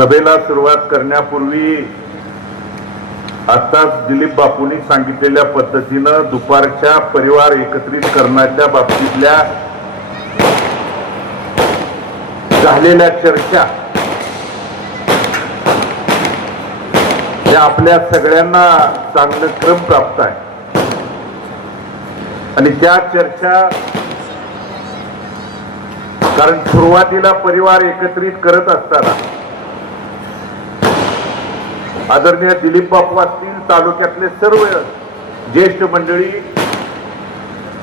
सभेला सुरुवात करण्यापूर्वी आताच दिलीप बापूंनी सांगितलेल्या पद्धतीनं दुपारच्या परिवार एकत्रित करण्याच्या बाबतीतल्या झालेल्या चर्चा या आपल्या सगळ्यांना चांगलं क्रम प्राप्त आहे. आणि त्या चर्चा कारण सुरुवातीला परिवार एकत्रित करत असताना आदरणीय दिलीप बापू असतील तालुक्यातले सर्व ज्येष्ठ मंडळी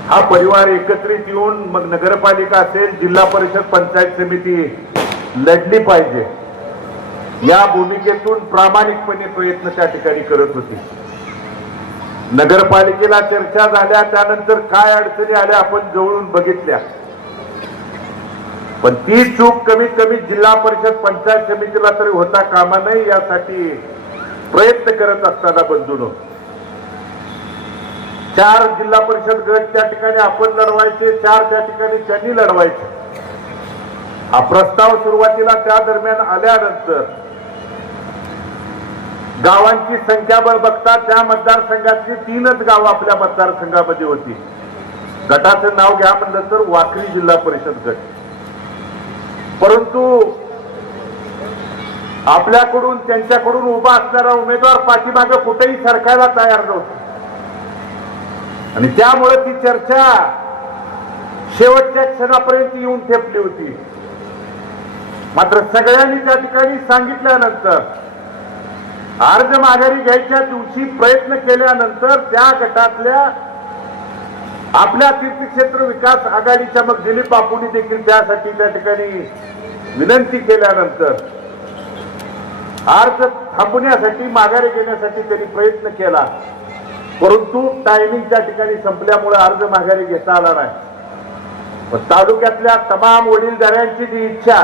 हा परिवार एकत्रित येऊन मग नगरपालिका असेल जिल्हा परिषद पंचायत समिती लढली पाहिजे. या भूमिकेतून प्रामाणिकपणे प्रयत्न त्या ठिकाणी करत होते. नगरपालिकेला चर्चा झाल्या त्यानंतर काय अडचणी आल्या आपण जवळून बघितल्या. पण ती चूक कमीत कमी जिल्हा परिषद पंचायत समितीला तरी होता कामा नये यासाठी प्रयत्न करत असताना बंधून चार जिल्हा परिषद गट त्या ठिकाणी आपण लढवायचे चार त्या ठिकाणी त्यांनी लढवायचे. हा प्रस्ताव सुरुवातीला त्या दरम्यान आल्यानंतर गावांची संख्याबळ बघता त्या मतदारसंघातली तीनच गावं आपल्या मतदारसंघामध्ये होती. गटाचं नाव घ्या म्हणलं तर वाकरी जिल्हा परिषद गट. परंतु आपल्याकडून त्यांच्याकडून उभा असणारा उमेदवार पाठीमागे कुठेही सरकायला तयार नव्हता. आणि त्यामुळे ती चर्चा शेवटच्या क्षणापर्यंत येऊन ठेपली होती. मात्र सगळ्यांनी त्या ठिकाणी सांगितल्यानंतर अर्ज माघारी घ्यायच्या दिवशी प्रयत्न केल्यानंतर त्या गटातल्या आपल्या तीर्थक्षेत्र विकास आघाडीच्या मग दिलीप बापूंनी देखील त्यासाठी त्या ठिकाणी विनंती केल्यानंतर अर्ज थांबण्यासाठी माघारी घेण्यासाठी त्यांनी प्रयत्न केला. परंतु टायमिंग त्या ठिकाणी संपल्यामुळे अर्ज माघारी घेता आला नाही. पण तालुक्यातल्या तमाम वडीलधाऱ्यांची जी इच्छा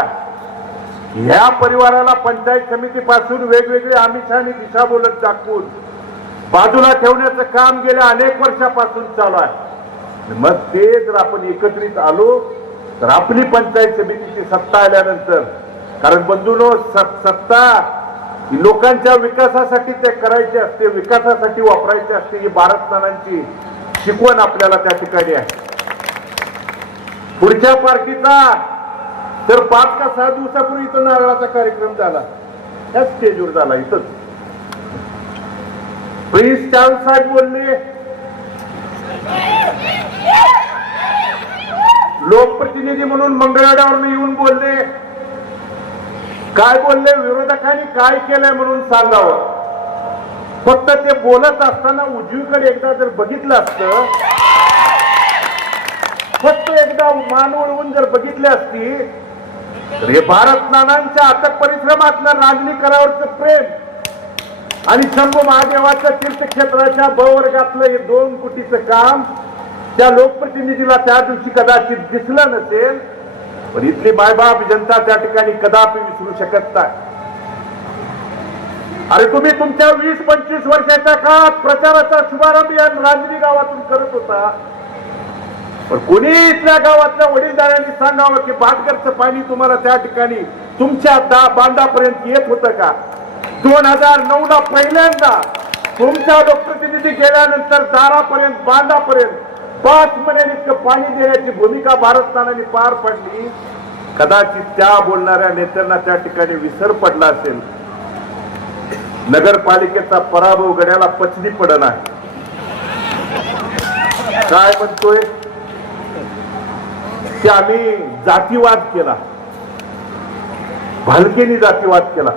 ह्या परिवाराला पंचायत समितीपासून वेगवेगळे आमिषाने दिशा बोलत दाखवून बाजूला ठेवण्याचं काम गेल्या अनेक वर्षापासून चालू आहे. मग ते जर आपण एकत्रित आलो तर आपली पंचायत समितीची सत्ता आल्यानंतर कारण बंधूनो सत्ता लोकांच्या विकासासाठी ते करायचे असते विकासासाठी वापरायचे असते ही भारतनानांची शिकवण आपल्याला त्या ठिकाणी आहे. पुढच्या पार्टीचा तर पाच का सहा दिवसापूर्वी इथं नारळाचा कार्यक्रम झाला. त्या स्टेजवर झाला इथंच. प्रिन्स चांद साहेब बोलले लोकप्रतिनिधी म्हणून मंगळवेढ्यावर येऊन बोलले काय बोलले विरोधकांनी काय केलंय म्हणून सांगावं. फक्त ते बोलत असताना उजवीकडे एकदा जर बघितलं असतं फक्त एकदा मान वळवून जर बघितले असती तर हे भारत नानांच्या अथक परिश्रमातलं रांजणी करावरचं प्रेम आणि शंभू महादेवाच्या तीर्थक्षेत्राच्या बवर्गातलं वर्गातलं हे दोन कोटीचं काम त्या लोकप्रतिनिधीला त्या दिवशी कदाचित दिसलं नसेल पण इथली मायबाप जनता त्या ठिकाणी कदापि विसरू शकत नाही. अरे तुम्ही तुमच्या वीस पंचवीस वर्षाच्या काळात प्रचाराचा शुभारंभ या रांजणी गावातून करत होता. पण कोणी इथल्या गावातल्या वडीलधाऱ्यांनी सांगावं की भाटकरचं पाणी तुम्हाला त्या ठिकाणी तुमच्या दा बांधापर्यंत येत होतं का? दोन हजार नऊ ला पहिल्यांदा तुमचा लोकप्रतिनिधी गेल्यानंतर दारापर्यंत बांधापर्यंत पाच महिन्यांनी इतकं पाणी देण्याची भूमिका भारतस्थानाने पार पडली. कदाचित त्या बोलणाऱ्या नेत्यांना त्या ठिकाणी विसर पडला असेल. नगरपालिकेचा पराभव गड्याला पचनी पडत आहे काय म्हणतोय? की आम्ही जातीवाद केला. भालकेनी जातीवाद केला.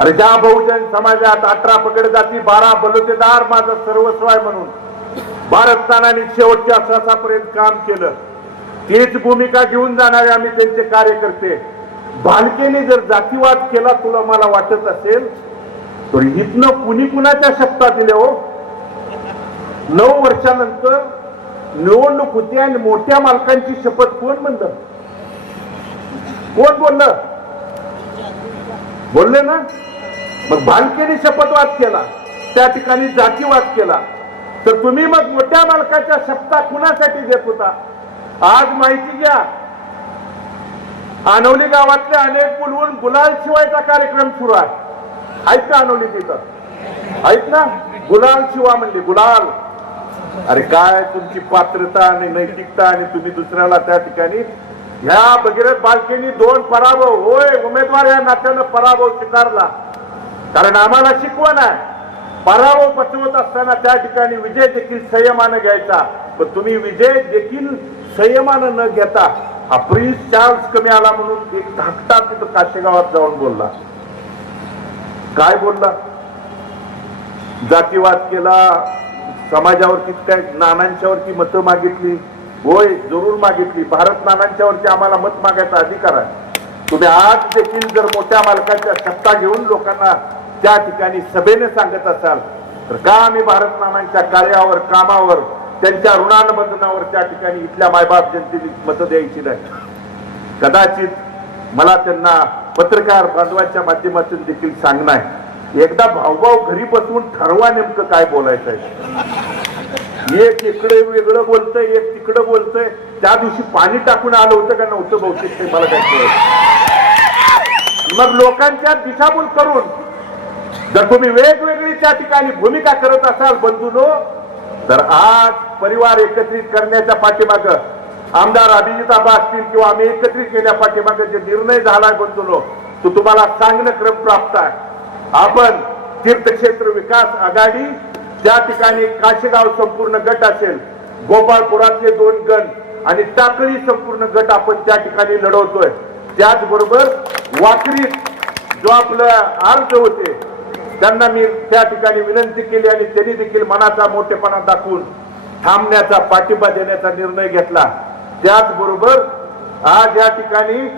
अरे ज्या बहुजन समाजात अठरा पकड जाती बारा बलुतेदार माझं सर्वस्व आहे म्हणून. भारतनाने शेवटच्या श्वासापर्यंत काम केलं. तीच भूमिका घेऊन जाणारे आम्ही त्यांचे कार्यकर्ते. भालकेने जर जातीवाद केला तुला मला वाटत असेल तर इथनं कुणी कुणाच्या शपथा दिल्या हो? नऊ वर्षानंतर निवडणूक होती आणि मोठ्या मालकांची शपथ कोण म्हणलं? कोण बोललं? बोलले ना? मग भालकेने शपथवाद केला त्या ठिकाणी जातीवाद केला. तर तुम्ही मग मोठ्या मालकाच्या सत्ता कुणासाठी देत होता? आज माहिती घ्या. आनवली गावातले अनेक बोलवून गुलाल शिवायचा कार्यक्रम सुरू आहे. आहेत ना आनवली तिथं? ऐक ना. गुलाल शिवा म्हणजे गुलाल. अरे काय तुमची पात्रता आणि नैतिकता आणि तुम्ही दुसऱ्याला त्या ठिकाणी? ह्या भगीरथ बालकेनी दोन पराभव होय उमेदवार या नात्यानं पराभव स्वीकारला. कारण आम्हाला शिकवण आहे. पराभव पचवत असताना त्या ठिकाणी विजय देखील संयमानं घ्यायचा. पण तुम्ही विजय देखील संयमानं न घेता हा प्रिन्स चार्ल्स कमी आला म्हणून एक धाकटा तिथं काशेगावात जाऊन बोलला. काय बोलला? जातीवाद केला समाजावरती त्या नानांच्यावरती मतं मागितली. होय जरूर मागितली. भारत नानांच्यावरती आम्हाला मत मागायचा अधिकार आहे. तुम्ही आज देखील जर मोठ्या मालकाच्या सत्ता घेऊन लोकांना त्या ठिकाणी सभेने सांगत असाल तर का आम्ही भारत नानांच्या कार्यावर कामावर त्यांच्या ऋणानुबंधनावर त्या ठिकाणी इथल्या मायबाप जनतेने मतं द्यायची नाही? कदाचित मला त्यांना पत्रकार बांधवांच्या माध्यमातून देखील सांगणं आहे. एकदा भाऊभाऊ घरी बसून ठरवा नेमकं काय बोलायचं आहे एक इकडे वेगळं बोलतंय एक तिकडं बोलतंय. त्या दिवशी पाणी टाकून आलं होतं का नव्हतं बहुतेक ते मला काय मग लोकांच्या दिशाभूल करून जर तुम्ही वेगवेगळी त्या ठिकाणी भूमिका करत असाल बंधूनो तर आज परिवार एकत्रित करण्याच्या पाठीमाग आमदार अभिजित आबा असतील किंवा आम्ही एकत्रित केल्या पाठीमाग जे निर्णय झालाय बंधूनो तो तुम्हाला सांगणं क्रम प्राप्त आहे. आपण तीर्थक्षेत्र विकास आघाडी त्या ठिकाणी काशीगाव संपूर्ण गट असेल गोपाळपुरातले दोन गण आणि टाकळी संपूर्ण गट आपण त्या ठिकाणी लढवतोय. त्याचबरोबर वाकरीत जो आपलं अर्ज होते त्यांना मी त्या ठिकाणी विनंती केली आणि त्यांनी देखील मनाचा मोठेपणा दाखवून थांबण्याचा पाठिंबा देण्याचा निर्णय घेतला. त्याचबरोबर आज या ठिकाणी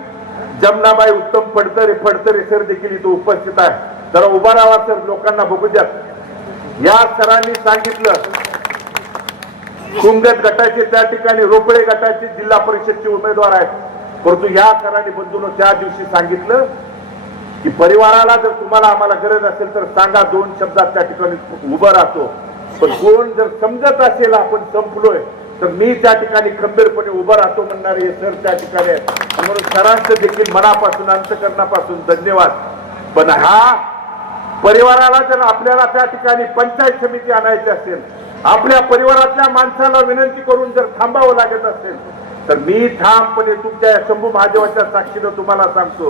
जमनाबाई उत्तम फडतरे फडतरे सर देखील इथं उपस्थित आहे जरा उभा राहा सर लोकांना बघू द्यात या सरांनी सांगितलं कुंगत गटाचे त्या ठिकाणी रोपळे गटाचे जिल्हा परिषदचे उमेदवार आहेत. परंतु या सरांनी बंधून त्या दिवशी सांगितलं की परिवाराला जर तुम्हाला आम्हाला गरज असेल तर सांगा दोन शब्दात त्या ठिकाणी उभं राहतो. पण कोण जर समजत असेल आपण संपलोय तर मी त्या ठिकाणी खंबीरपणे उभं राहतो म्हणणारे हे सर त्या ठिकाणी आहेत. म्हणून सरांचं देखील मनापासून अंतकरणापासून धन्यवाद. पण हा परिवाराला जर आपल्याला त्या ठिकाणी पंचायत समिती आणायची असेल आपल्या परिवारातल्या माणसाला विनंती करून जर थांबावं लागत असेल तर मी ठामपणे तुमच्या या शंभू महादेवाच्या साक्षीनं तुम्हाला सांगतो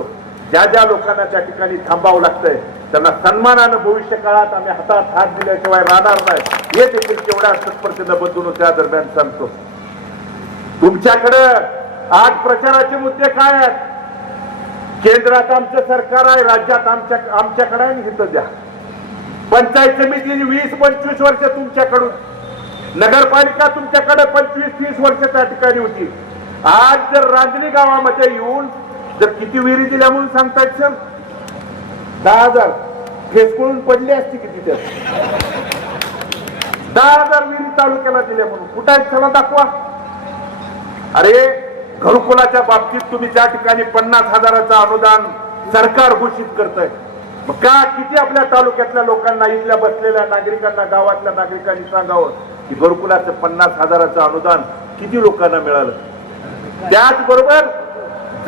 ज्या ज्या लोकांना त्या ठिकाणी थांबावं लागतंय त्यांना सन्मानानं भविष्य काळात आम्ही हातात हात दिल्याशिवाय राहणार नाही. हे देखील केवढ्या तत्परतेनं बदलून त्या दरम्यान सांगतो. तुमच्याकडं आज प्रचाराचे मुद्दे काय आहेत? केंद्रात आमचं सरकार आहे राज्यात आमच्या आमच्याकडे आहे इथं द्या. पंचायत समिती वीस पंचवीस वर्ष तुमच्याकडून. नगरपालिका तुमच्याकडे पंचवीस तीस वर्ष त्या ठिकाणी होती. आज जर रांजणी गावामध्ये येऊन जर किती विहिरी दिल्या म्हणून सांगतायत सर? दहा हजार. फेसकळून पडली असती किती त्यात दहा हजार विहिरी तालुक्याला दिल्या म्हणून. कुठं आहेत चला दाखवा. अरे घरकुलाच्या बाबतीत तुम्ही त्या ठिकाणी पन्नास हजाराचं अनुदान सरकार घोषित करतंय मग का किती आपल्या तालुक्यातल्या लोकांना इथल्या बसलेल्या नागरिकांना गावातल्या नागरिकांनी सांगावं की घरकुलाचं पन्नास हजाराचं अनुदान किती लोकांना मिळालं? त्याचबरोबर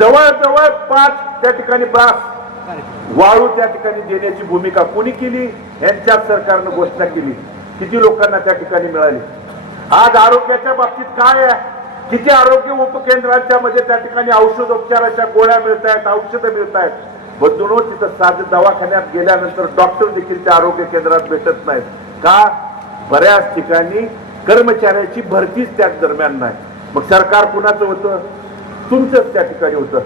जवळजवळ पाच त्या ठिकाणी ब्रास वाळू त्या ठिकाणी देण्याची भूमिका कोणी केली? यांच्याच सरकारनं घोषणा केली. किती लोकांना त्या ठिकाणी मिळाली? आज आरोग्याच्या बाबतीत काय आहे? किती आरोग्य उपकेंद्रांच्या मध्ये त्या ठिकाणी औषधोपचाराच्या गोळ्या मिळत आहेत औषधं मिळत आहेत बदलून तिथं साध दवाखान्यात गेल्यानंतर डॉक्टर देखील त्या आरोग्य केंद्रात भेटत नाहीत. का? बऱ्याच ठिकाणी कर्मचाऱ्याची भरतीच त्या दरम्यान नाही. मग सरकार कुणाचं होतं? तुमचंच त्या ठिकाणी होतं.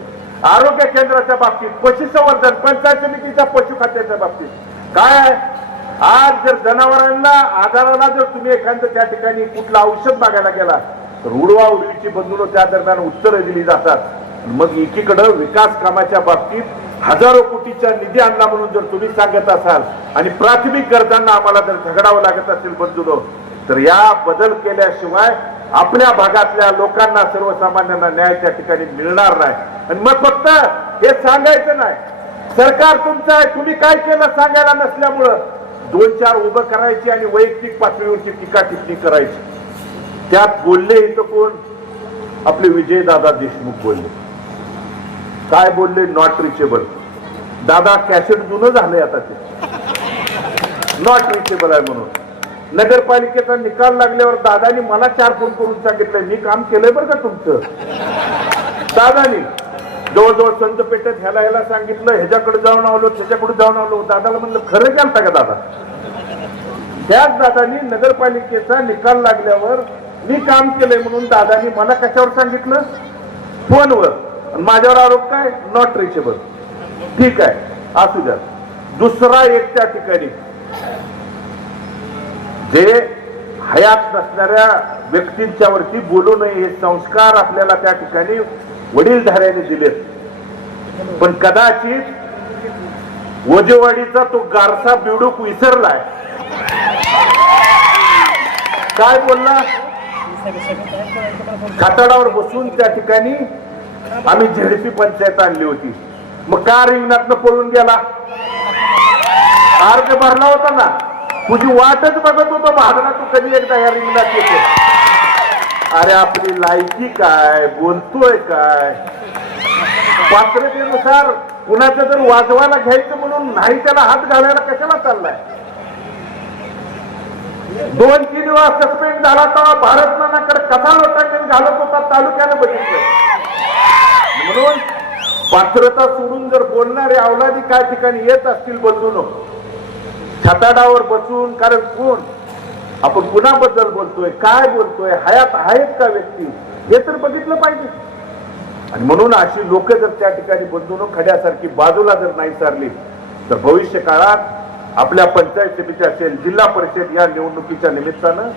आरोग्य केंद्राच्या बाबतीत पशुसंवर्धन पंचायत समितीच्या पशु खात्याच्या बाबतीत. काय आज जर जनावरांना आजाराला जर तुम्ही एखादं त्या ठिकाणी कुठलं औषध मागायला गेला तर उडवा उडवीची बंधुनं त्या दरम्यान उत्तरं दिली जातात. मग एकीकडं विकास कामाच्या बाबतीत हजारो कोटीचा निधी आणला म्हणून जर तुम्ही सांगत असाल आणि प्राथमिक गरजांना आम्हाला जर झगडावं लागत असेल बंधुनो तर या बदल केल्याशिवाय आपल्या भागातल्या लोकांना सर्वसामान्यांना न्याय त्या ठिकाणी मिळणार नाही. आणि मग फक्त हे सांगायचं नाही. सरकार तुमचं आहे तुम्ही काय केलं सांगायला नसल्यामुळं दोन चार उभं करायची आणि वैयक्तिक पातळीवरची टीका टिप्पणी करायची. त्यात बोलले इथं कोण? आपले विजयदादा देशमुख बोलले. काय बोलले? नॉट रिचेबल दादा कॅसेट जुनं झालंय आता ते. नॉट रिचेबल आहे म्हणून. नगरपालिकेचा निकाल लागल्यावर दादानी मला चार फोन करून सांगितलंय. मी काम केलंय बरं का तुमचं? दादानी जवळजवळ संत पेठेत ह्याला ह्याला सांगितलं ह्याच्याकडे जाऊन आलो त्याच्याकडे जाऊन आलो. दादाला म्हणलं खरं केलता का दादा? त्याच दादानी नगरपालिकेचा निकाल लागल्यावर मी काम केलंय म्हणून दादानी मला कशावर सांगितलं? फोनवर. माझ्यावर आरोप काय? नॉट रिचेबल ठीक आहे. असू द्या. दुसरा एक त्या ठिकाणी. जे हयात नसणाऱ्या व्यक्तींच्या वरती बोलू नये हे संस्कार आपल्याला त्या ठिकाणी वडीलधाऱ्याने दिलेत. पण कदाचित वजेवाडीचा तो गारसा बिडूक विसरलाय. काय बोलला? खाताडावर बसून त्या ठिकाणी आम्ही झेडपी पंचायत आणली होती. मग का रिंगणातनं पळून गेला? अर्ज भरला होता ना? तुझी वाटच बघत होतो महागणा तू कधी एकदा या रिंगणात येतो. अरे आपली लायकी काय? बोलतोय काय? पात्रतेनुसार कुणाचं जर वाजवायला घ्यायचं म्हणून नाही त्याला हात घालायला कशाला चाललाय? दोन तीन वेळा सस्पेंड झाला तेव्हा भारत नानाकडे कसा लोकांनी घालत होता तालुक्यानं बघितलं. म्हणून पात्रता सोडून जर बोलणारे अवलादी काय ठिकाणी येत असतील बसून छताडावर बसून कारण कोण? आपण कुणाबद्दल बोलतोय काय बोलतोय हयात आहेत का व्यक्ती? हे तर बघितलं पाहिजे. आणि म्हणून अशी लोक जर त्या ठिकाणी गुंतवणूक खड्यासारखी बाजूला जर नाही सारली तर भविष्य काळात आपल्या पंचायत समिती असेल जिल्हा परिषद या निवडणुकीच्या निमित्तानं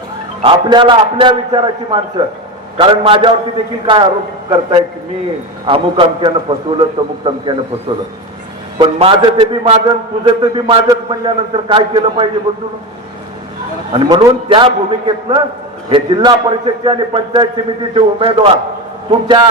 आपल्याला आपल्या विचाराची माणसं. कारण माझ्यावरती देखील काय आरोप करतायत की मी अमुक अमक्यानं फसवलं तमुक तमक्यानं फसवलं. पण माझं ते बी माझं तुझं ते बी माझंच म्हणल्यानंतर काय केलं पाहिजे बंधून? आणि म्हणून त्या भूमिकेतनं हे जिल्हा परिषदचे आणि पंचायत समितीचे उमेदवार तुमच्या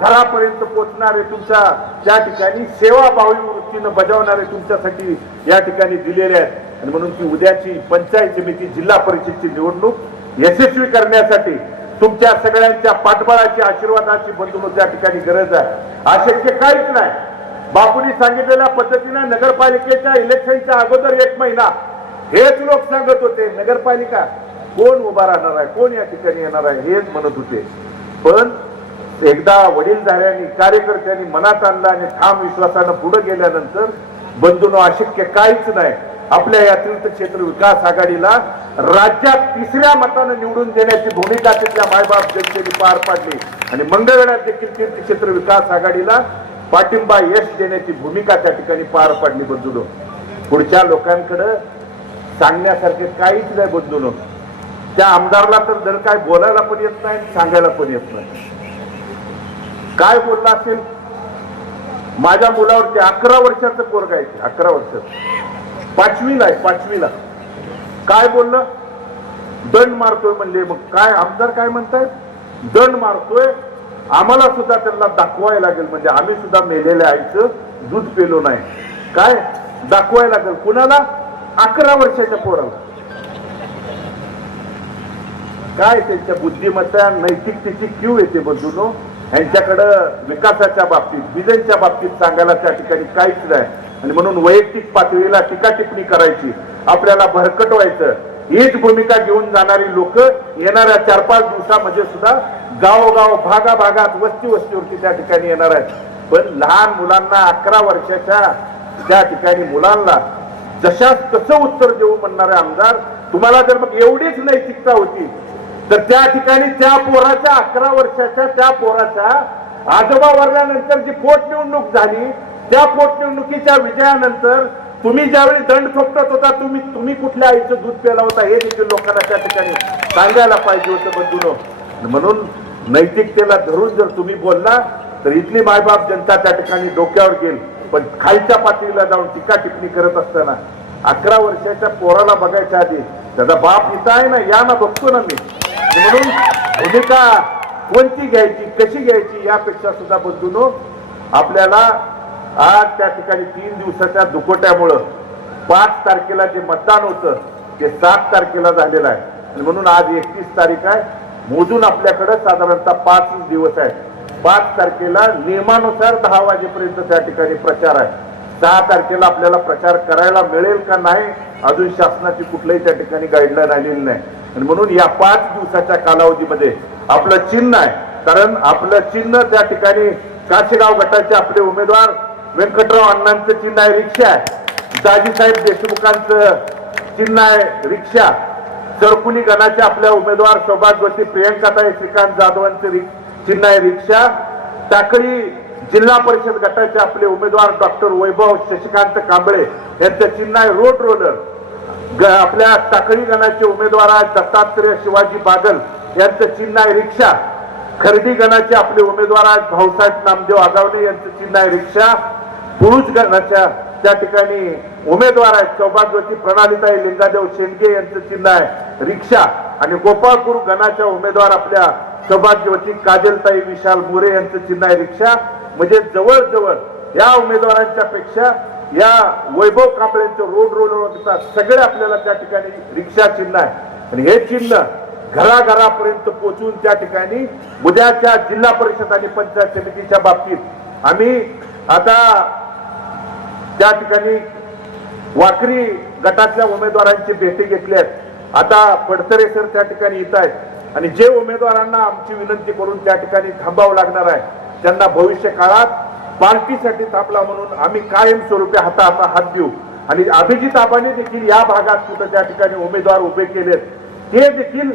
घरापर्यंत पोचणारे तुमच्या त्या ठिकाणी सेवाभावी वृत्तीनं बजावणारे तुमच्यासाठी या ठिकाणी दिलेले आहेत. आणि म्हणून ती उद्याची पंचायत समिती जिल्हा परिषदची निवडणूक यशस्वी करण्यासाठी तुमच्या सगळ्यांच्या पाठबळाची आशीर्वादाची बंधुमत त्या ठिकाणी गरज आहे. अशक्य काहीच नाही. बापूंनी सांगितलेल्या पद्धतीने नगरपालिकेच्या इलेक्शनच्या अगोदर एक महिना हेच लोक सांगत होते नगरपालिका कोण उभा राहणार आहे कोण या ठिकाणी येणार आहे हेच म्हणत होते. पण एकदा वडील झाल्याने कार्यकर्त्यांनी मनात आणलं आणि ठाम विश्वासानं पुढे गेल्यानंतर बंधून अशक्य काहीच नाही. आपल्या या तीर्थक्षेत्र विकास आघाडीला राज्यात तिसऱ्या मतानं निवडून देण्याची भूमिका तिथल्या मायबाप जनतेने पार पाडली. आणि मंगळवेढ्यात देखील तीर्थक्षेत्र विकास आघाडीला पाठिंबा यश देण्याची भूमिका त्या ठिकाणी पार पाडली बंधून. पुढच्या लोकांकडं सांगण्यासारखे काहीच नाही बंधून. त्या आमदारला तर जर काय बोलायला पण येत नाही सांगायला पण येत नाही. काय बोलला असेल? माझ्या मुलावरती अकरा वर्षाचं पोरग आहे अकरा वर्षाचं. पाचवीला आहे पाचवीला. काय बोललं? दंड मारतोय म्हणले. मग काय आमदार काय म्हणतायत? दंड मारतोय. आम्हाला सुद्धा त्यांना दाखवायला लागेल म्हणजे आम्ही सुद्धा मेलेल्या आईचं दूध पेलो नाही. काय? दाखवायला लागेल. कुणाला? अकरा वर्षाच्या पोराला. काय त्यांच्या बुद्धिमत्ता नैतिकतेची क्यू येते बंधूनो? यांच्याकडं विकासाच्या बाबतीत विजनच्या बाबतीत सांगायला त्या ठिकाणी काहीच नाही. आणि म्हणून वैयक्तिक पातळीला टीका टिप्पणी करायची. आपल्याला भरकटवायचं. हीच भूमिका घेऊन जाणारी लोक येणाऱ्या चार पाच दिवसामध्ये सुद्धा गावोगाव भागाभागात वस्ती वस्तीवरती त्या ठिकाणी येणार आहेत. पण लहान मुलांना अकरा वर्षाच्या त्या ठिकाणी मुलांना जशाच कसं उत्तर देऊ म्हणणारे आमदार तुम्हाला जर मग एवढीच नैतिकता होती तर त्या ठिकाणी त्या पोराच्या अकरा वर्षाच्या त्या पोराच्या आजोबा वर्गानंतर जी पोटनिवडणूक झाली त्या पोटनिवडणुकीच्या विजयानंतर तुम्ही ज्यावेळी दंड ठोकत होता तुम्ही तुम्ही कुठल्या आईचं दूध प्याला होता हे देखील लोकांना त्या ठिकाणी सांगायला पाहिजे होतं बंधून. म्हणून नैतिकतेला धरून जर तुम्ही बोलला तर इथली मायबाप जनता त्या ठिकाणी डोक्यावर गेल पण खालच्या पातळीला जाऊन टीका टिप्पणी करत असताना अकरा वर्षाच्या पोराला बघायच्या आधी त्याचा बाप इथं आहे ना या ना बघतो ना मी. म्हणून भूमिका कोणती घ्यायची कशी घ्यायची यापेक्षा सुद्धा बदलून आपल्याला आज त्या ठिकाणी तीन दिवसाच्या दुकोट्यामुळं पाच तारखेला जे मतदान होतं ते सात तारखेला झालेलं आहे. आणि म्हणून आज एकतीस तारीख आहे. मोजून आपल्याकडं साधारणतः पाच दिवस आहे पाच तारखेला नियमानुसार दहा वाजेपर्यंत त्या ठिकाणी प्रचार आहे. दहा तारखेला आपल्याला प्रचार करायला मिळेल का नाही अजून शासनाची कुठल्याही त्या ठिकाणी गाईडलाईन आलेली नाही. आणि म्हणून या पाच दिवसाच्या कालावधीमध्ये आपलं चिन्ह आहे. कारण आपलं चिन्ह त्या ठिकाणी काशेगाव गटाचे आपले उमेदवार व्यंकटराव अण्णांचं चिन्ह आहे रिक्षा आहे. दाजीसाहेब देशमुखांचं चिन्ह आहे रिक्षा. चरकुली गणाचे आपल्या उमेदवार सौभाग्यवती प्रियंकाताई श्रीकांत जाधवांचे चिन्ह आहे रिक्षा. टाकळी जिल्हा परिषद गटाचे आपले उमेदवार डॉक्टर वैभव शशिकांत कांबळे यांचं चिन्ह आहे रोड रोलर. ग- आपल्या टाकळी गणाचे उमेदवार आहेत दत्तात्रय शिवाजी बागल यांचं चिन्ह आहे रिक्षा. खरेदी गणाचे आपले उमेदवार आहेत भाऊसाहेब नामदेव आगावणे यांचं चिन्ह आहे रिक्षा. पुरुष गणाच्या त्या ठिकाणी उमेदवार आहेत. सौभाग्यवती प्रणालीताई लिंगादेव शेंडगे यांचं चिन्ह आहे. रिक्षा आणि गोपाळपूर गणाच्या उमेदवार आपल्या सौभाग्यवती काजलताई विशाल मोरे यांचं चिन्ह आहे रिक्षा. म्हणजे जवळजवळ या उमेदवारांच्या पेक्षा या वैभव कांबळेंचं रोड रोलर सगळे आपल्याला त्या ठिकाणी रिक्षा चिन्ह आहे. आणि हे चिन्ह घराघरापर्यंत पोहोचून त्या ठिकाणी उद्याच्या जिल्हा परिषद आणि पंचायत समितीच्या बाबतीत आम्ही आता त्या ठिकाणी वाकरी गटातल्या उमेदवारांची भेटी घेतली आहेत. आता पडतरे सर त्या ठिकाणी येत आहेत. आणि जे उमेदवारांना आमची विनंती करून त्या ठिकाणी थांबावं लागणार आहे त्यांना भविष्य काळात पार्टीसाठी थांबला म्हणून आम्ही कायमस्वरूपी हाता हाता हात देऊ. आणि अभिजित आबांनी देखील या भागात कुठं त्या ठिकाणी उमेदवार उभे केलेत ते देखील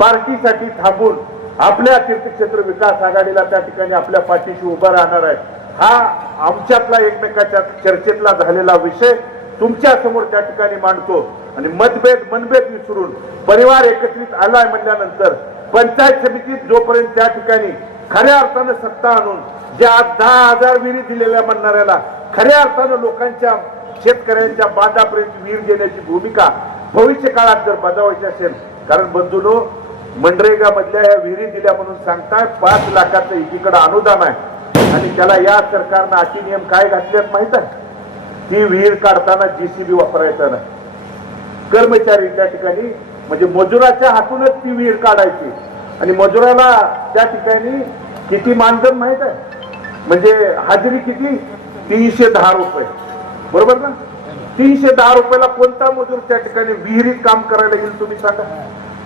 पार्टीसाठी थांबून आपल्या तीर्थक्षेत्र विकास आघाडीला त्या ठिकाणी आपल्या पाठीशी उभं राहणार आहे. हा आमच्यातला एकमेकाच्या चर्चेतला झालेला विषय तुमच्यासमोर त्या ठिकाणी मांडतो. आणि मतभेद मनभेद विसरून परिवार एकत्रित आलाय म्हणल्यानंतर पंचायत समितीत जोपर्यंत त्या ठिकाणी खऱ्या अर्थानं सत्ता आणून ज्या आज दहा हजार विहिरी दिलेल्या म्हणणाऱ्याला खऱ्या अर्थानं लोकांच्या शेतकऱ्यांच्या बांधापर्यंत विहीर देण्याची भूमिका भविष्य काळात जर बजावायची असेल कारण बंधूनो मनरेगा मधल्या या विहिरी दिल्या म्हणून सांगताय पाच लाखाचं एकीकडे अनुदान आहे. आणि त्याला या सरकारनं अटी नियम काय घातलेत माहीत आहे? ती विहीर काढताना जीसीबी वापरायचा नाही. कर्मचारी त्या ठिकाणी म्हणजे मजुराच्या हातूनच ती विहीर काढायची. आणि मजुराला त्या ठिकाणी किती मानधन माहीत आहे? म्हणजे हाजरी किती? तीनशे दहा रुपये. बरोबर ना? तीनशे दहा रुपयाला कोणता मजूर त्या ठिकाणी विहिरीत काम करायला येईल तुम्ही सांगा.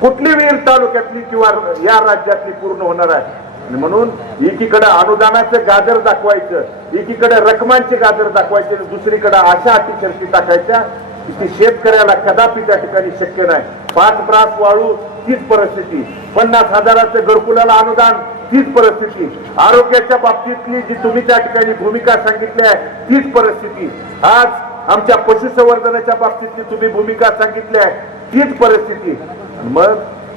कुठली विहीर तालुक्यातली किंवा या राज्यातली पूर्ण होणार आहे? म्हणून एकीकडे अनुदानाचं गाजर दाखवायचं एकीकडे रकमांचे गाजर दाखवायचे आणि दुसरीकडे अशा अटी शर्ती टाकायच्या की ती शेतकऱ्याला कदापि त्या ठिकाणी शक्य नाही. पाच ब्रास वाळू तीच परिस्थिती. पन्नास हजाराचं घरकुलाला अनुदान तीच परिस्थिती. आरोग्याच्या बाबतीतली जी तुम्ही त्या ठिकाणी भूमिका सांगितली आहे तीच परिस्थिती. आज आमच्या पशुसंवर्धनाच्या बाबतीतली तुम्ही भूमिका सांगितली आहे तीच परिस्थिती. मग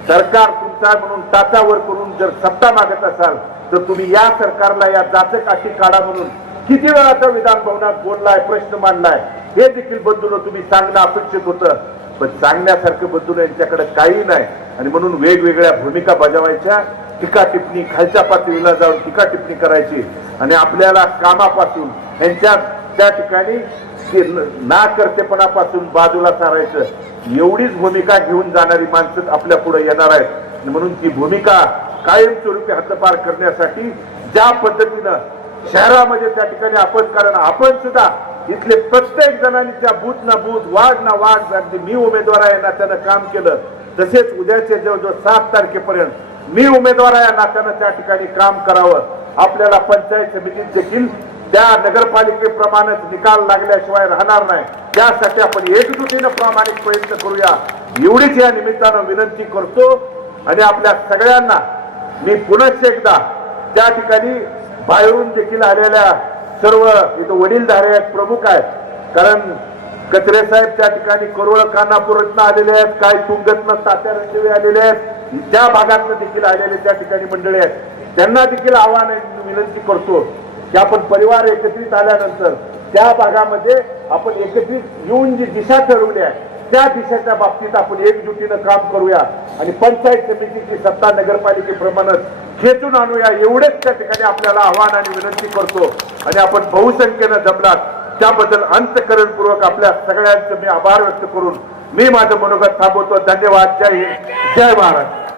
सरकार तुमचा म्हणून टाचावर करून जर सत्ता मागत असाल तर तुम्ही या सरकारला या जाचक अशी काढा म्हणून किती वेळा विधान भवनात बोललाय प्रश्न मांडलाय हे देखील बंधून तुम्ही सांगणं अपेक्षित होतं. पण सांगण्यासारखं बंधून यांच्याकडे काही नाही. आणि म्हणून वेगवेगळ्या भूमिका बजावायच्या टीका टिप्पणी खालच्या पातळीला जाऊन टीका टिप्पणी करायची. आणि आपल्याला कामापासून यांच्या त्या ठिकाणी ते ना करतेपणापासून बाजूला सारायचं. एवढीच भूमिका घेऊन जाणारी माणसं आपल्या पुढे येणार आहेत. म्हणून ती भूमिका कायमस्वरूपी हद्दपार करण्यासाठी ज्या पद्धतीनं शहरामध्ये त्या ठिकाणी आपण कारण आपण सुद्धा इथले प्रत्येक जणांनी त्या बूथ ना बूथ वार्ड ना वार्ड अगदी मी उमेदवार आहे नात्यानं काम केलं तसेच उद्याचे जवळजवळ सात तारखेपर्यंत मी उमेदवार आहे नात्यानं त्या ठिकाणी काम करावं. आपल्याला पंचायत समितीत देखील त्या नगरपालिकेप्रमाणेच निकाल लागल्याशिवाय राहणार नाही. त्यासाठी आपण एकजुटीनं प्रामाणिक प्रयत्न करूया. एवढीच या निमित्तानं विनंती करतो आणि आपल्या सगळ्यांना मी पुनश्च एकदा त्या ठिकाणी बाहेरून देखील आलेल्या सर्व इथं वडीलधारे आहेत प्रमुख आहेत. कारण कचरे साहेब त्या ठिकाणी करोळ खानापूरतनं आलेले आहेत काय तुंगतनं तात्या आलेले आहेत. त्या भागातनं देखील आलेले त्या ठिकाणी मंडळी आहेत. त्यांना देखील आव्हान आहे, विनंती करतो. की आपण परिवार एकत्रित आल्यानंतर त्या भागामध्ये आपण एकत्रित येऊन जी दिशा ठरवली आहे त्या दिशेच्या बाबतीत आपण एकजुटीनं काम करूया. आणि पंचायत समितीची सत्ता नगरपालिकेप्रमाणेच खेचून आणूया एवढेच त्या ठिकाणी आपल्याला आव्हान आणि विनंती करतो. आणि आपण बहुसंख्येनं जमलात त्याबद्दल अंतकरणपूर्वक आपल्या सगळ्यांचे मी आभार व्यक्त करून मी माझं मनोगत थांबवतो. धन्यवाद. जय हिंद. जय महाराष्ट्र.